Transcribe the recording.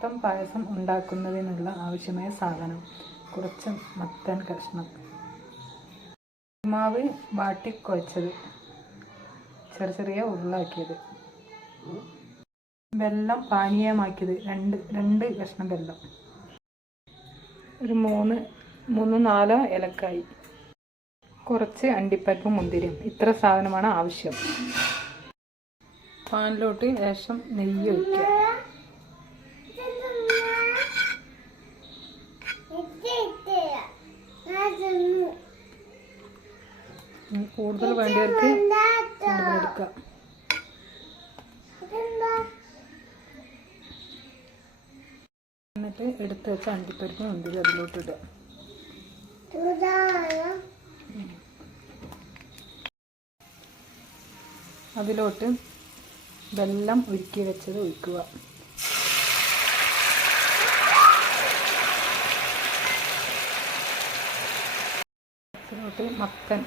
മത്തൻ പായസം ഉണ്ടാക്കുന്നതിനുള്ള ആവശ്യമായ സാധനം. കുറച്ച് മത്തൻ കഷ്ണം. മാവ് വാട്ടിക്കുഴച്ചത് ചെറിയ ചെറിയ ഉരുളാക്കിയത്. വെള്ളം പാനീയമാക്കിയത്. രണ്ട് രണ്ട് കഷ്ണം വെള്ളം ഒരു മൂന്ന് മൂന്ന് നാലോ ഇലക്കായി കുറച്ച് അണ്ടിപ്പരിപ്പും മുന്തിരിയും. ഇത്ര സാധനമാണ് ആവശ്യം. പാനിലോട്ട് ലേശം നെയ്യ് ഒഴിക്കുക. കൂടുതൽ വേണ്ടവർക്ക് കൂടുതൽ എടുക്കാം. എന്നിട്ട് എടുത്ത് വെച്ച അണ്ടിപ്പരിപ്പ് മുന്തിരി അതിലോട്ട് ഇടുക. അതിലോട്ട് വെള്ളം ഉരുക്കി വെച്ചത് ഒഴിക്കുക. അതിലോട്ട് മത്തൻ.